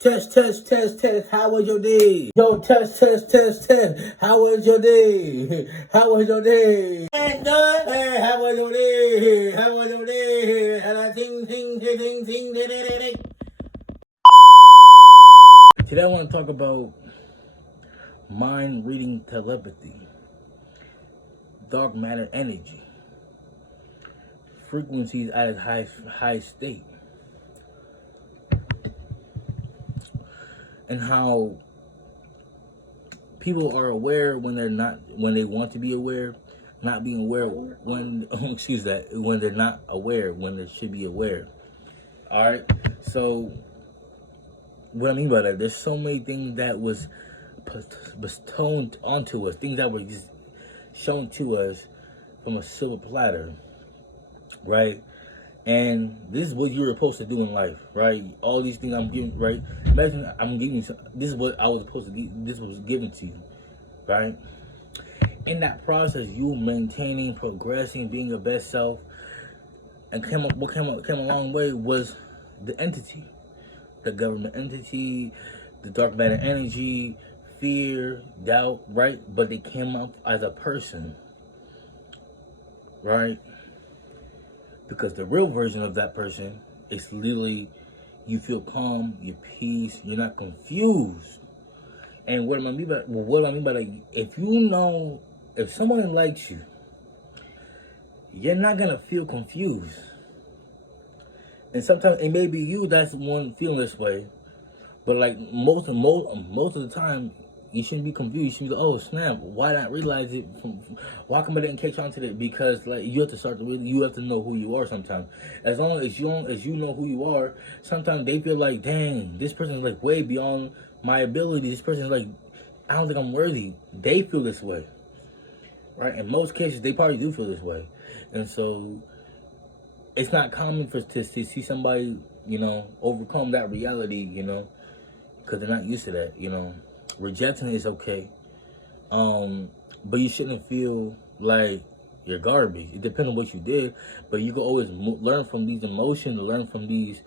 Test, test, test, test. How was your day? Yo, test, test, test, test. How was your day? How was your day? Hey, how was your day? How was your day? And I ting, ting, ting, ting, ting, ting, ting, ting. Today I want to talk about mind reading telepathy, dark matter energy, frequencies at its high state, and how people are aware when they're not, when they want to be aware, not being aware when when they're not aware when they should be aware. All right, so what I mean by that, there's so many things that was bestowed onto us, things that were just shown to us from a silver platter, right? And this is what you're supposed to do in life, right? All these things I'm giving, right? Imagine I'm giving you, this is what I was supposed to give, this was given to you, right? In that process, you maintaining, progressing, being your best self, and what came a long way was the entity, the government entity, the dark matter energy, fear, doubt, right? But they came up as a person, right? Because the real version of that person is literally, you feel calm, you're peace, you're not confused. And what I mean by that, if you know, if someone likes you, you're not gonna feel confused. And sometimes it may be you that's the one feeling this way, but like most of the time, you shouldn't be confused. You should be like, oh snap, why not realize it? Why come I didn't catch on to that? Because like you have to you have to know who you are sometimes. As long as you know who you are, sometimes they feel like, dang, this person is like way beyond my ability. This person is like, I don't think I'm worthy. They feel this way, right? In most cases, they probably do feel this way. And so it's not common to see somebody, overcome that reality, because they're not used to that, Rejection is okay. But you shouldn't feel like you're garbage. It depends on what you did, but you can always learn from these emotions, learn from these,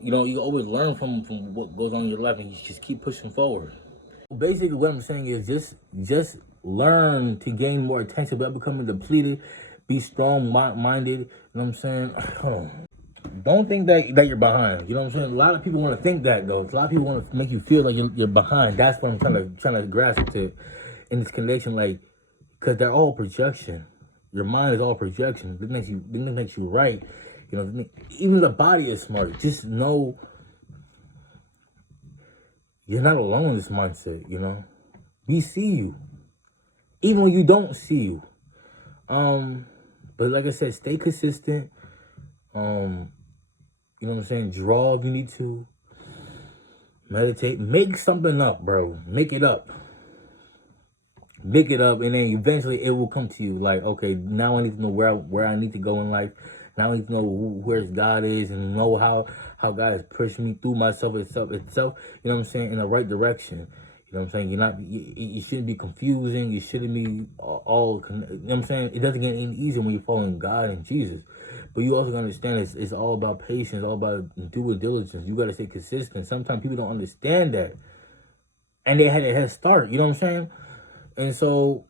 you can always learn from what goes on in your life, and you just keep pushing forward. Basically, what I'm saying is just learn to gain more attention without becoming depleted. Be strong-minded. You know what I'm saying? Hold on. Don't think that you're behind. You know what I'm saying? A lot of people want to think that, though. A lot of people want to make you feel like you're behind. That's what I'm trying to grasp to in this connection, like, because they're all projection. Your mind is all projection. This makes you right. Even the body is smart. Just know you're not alone in this mindset. We see you, even when you don't see you. But like I said, stay consistent. You know what I'm saying? Draw if you need to. Meditate. Make something up, bro. Make it up. Make it up, and then eventually it will come to you. Like, okay, now I need to know where I need to go in life. Now I need to know where God is, and know how God has pushed me through myself itself. You know what I'm saying? In the right direction. You know what I'm saying? You shouldn't be confusing. You shouldn't be all, you know what I'm saying? It doesn't get any easier when you're following God and Jesus. But you also gotta understand it's all about patience, all about due diligence. You gotta stay consistent. Sometimes people don't understand that. And they had a head start, you know what I'm saying? And so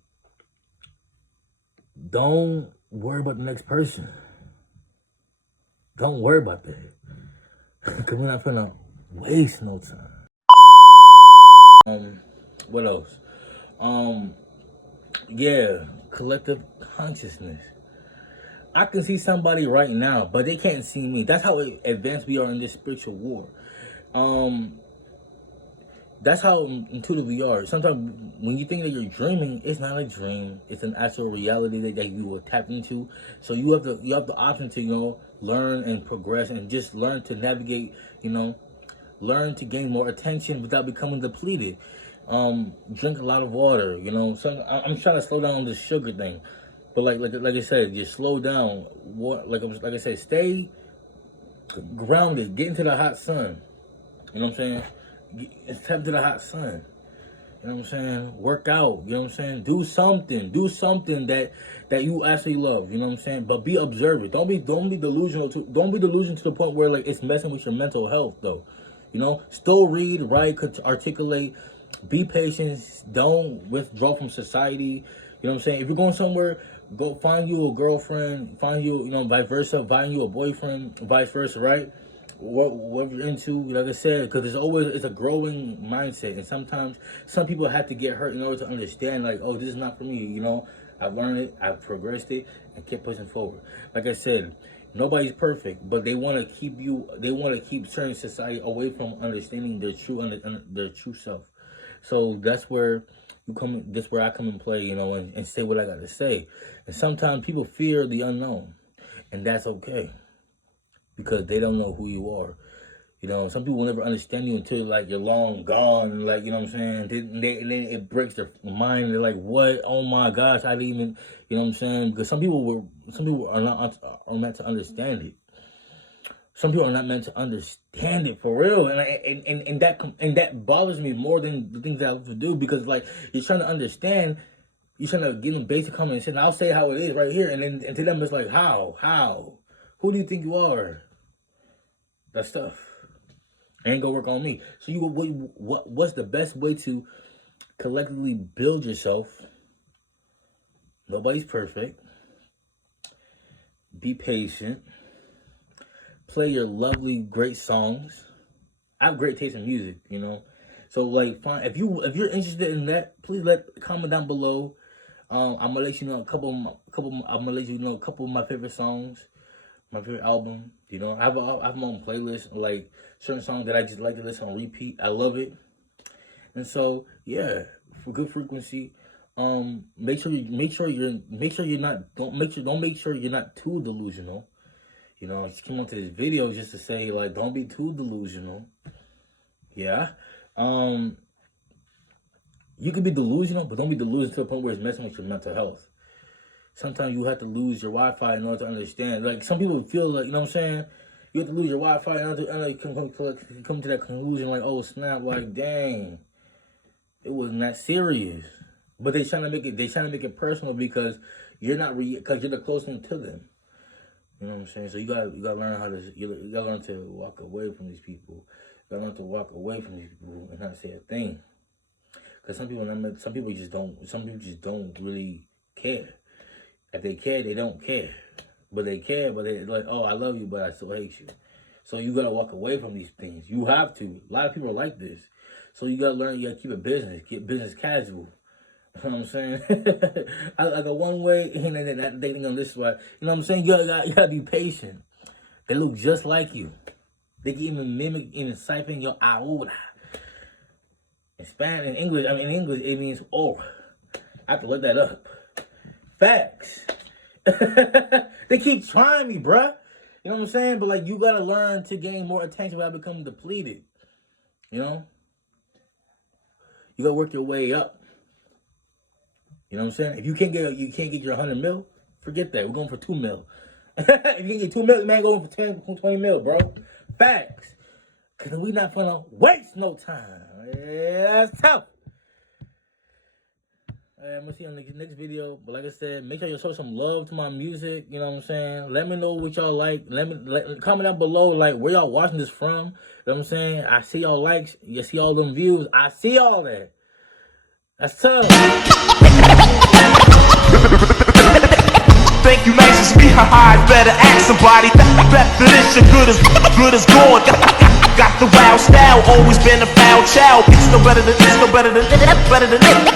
don't worry about the next person. Don't worry about that. Because we're not gonna waste no time. What else? Yeah, collective consciousness. I can see somebody right now, but they can't see me. That's how advanced we are in this spiritual war. That's how intuitive we are. Sometimes when you think that you're dreaming, it's not a dream. It's an actual reality that you will tap into. So you have the option to, learn and progress and just learn to navigate, learn to gain more attention without becoming depleted. Drink a lot of water, I'm trying to slow down on this sugar thing. But like I said, just slow down. Like I said, stay grounded. Get into the hot sun. You know what I'm saying? Step to the hot sun. You know what I'm saying? Work out. You know what I'm saying? Do something. Do something that you actually love. You know what I'm saying? But be observant. Don't be delusional. Don't be delusional to the point where like it's messing with your mental health though. You know, still read, write, articulate, be patient, don't withdraw from society. You know what I'm saying? If you're going somewhere, go find you a girlfriend, find you, vice versa, find you a boyfriend, vice versa, right? Whatever you're into, like I said, because it's a growing mindset, and sometimes some people have to get hurt in order to understand, like, oh, this is not for me. I've learned it, I've progressed it, and kept pushing forward. Like I said, nobody's perfect, but they want to keep certain society away from understanding their true self. So that's where I come and play, and say what I got to say. And sometimes people fear the unknown, and that's okay, because they don't know who you are. Some people will never understand you until like you're long gone, like, you know what I'm saying? And then it breaks their mind. They're like, what? Oh my gosh, I didn't even, you know what I'm saying? Because some people are meant to understand it. Some people are not meant to understand it for real, and that bothers me more than the things that I have to do, because like you're trying to understand, you're trying to give them basic common sense. And I'll say how it is right here, and to them it's like, how, who do you think you are? That stuff ain't gonna work on me. So what's the best way to collectively build yourself? Nobody's perfect. Be patient. Play your lovely, great songs. I have great taste in music, So like, fine. If you're interested in that, please comment down below. I'm gonna let you know a couple of my favorite songs, my favorite album. I have my own playlist, like certain songs that I just like to listen on repeat. I love it. And so yeah, for good frequency. Make sure you're not too delusional. I just came onto this video just to say, like, don't be too delusional. Yeah. You can be delusional, but don't be delusional to the point where it's messing with your mental health. Sometimes you have to lose your Wi-Fi in order to understand. Like, some people feel like, you know what I'm saying? You have to lose your Wi-Fi in order to come to that conclusion, like, oh, snap, like, dang, it wasn't that serious. But they're trying to make it personal because because you're the closest one to them. You know what I'm saying? So you gotta learn you gotta learn to walk away from these people. You gotta learn to walk away from these people and not say a thing. Because some people just don't really care. If they care, they don't care. But they care, but they're like, oh, I love you, but I still hate you. So you gotta walk away from these things. You have to. A lot of people are like this. So you gotta learn, you gotta keep it business. Get business casual. You know what I'm saying? I go one way, and then they think on this way. You know what I'm saying? You gotta be patient. They look just like you. They can even mimic, even siphon your ahora. In English, it means oh. I have to look that up. Facts. They keep trying me, bruh. You know what I'm saying? But like, you gotta learn to gain more attention without becoming depleted. You gotta work your way up. You know what I'm saying? If you can't get your 100 mil, forget that. We're going for 2 mil. If you can get 2 mil, man, going for 20 mil, bro. Facts. Because we not finna waste no time. Yeah, that's tough. I'm gonna see you on the next video. But like I said, make sure you show some love to my music. You know what I'm saying? Let me know what y'all like. Comment down below, like, where y'all watching this from. You know what I'm saying? I see y'all likes. You see all them views. I see all that. That's tough. Thank you, Max. Me, haha, better ask somebody. Definition, good as gone. Got the wild style, always been a foul child. It's no better than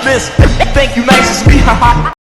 this. Thank you, Max. Me, haha.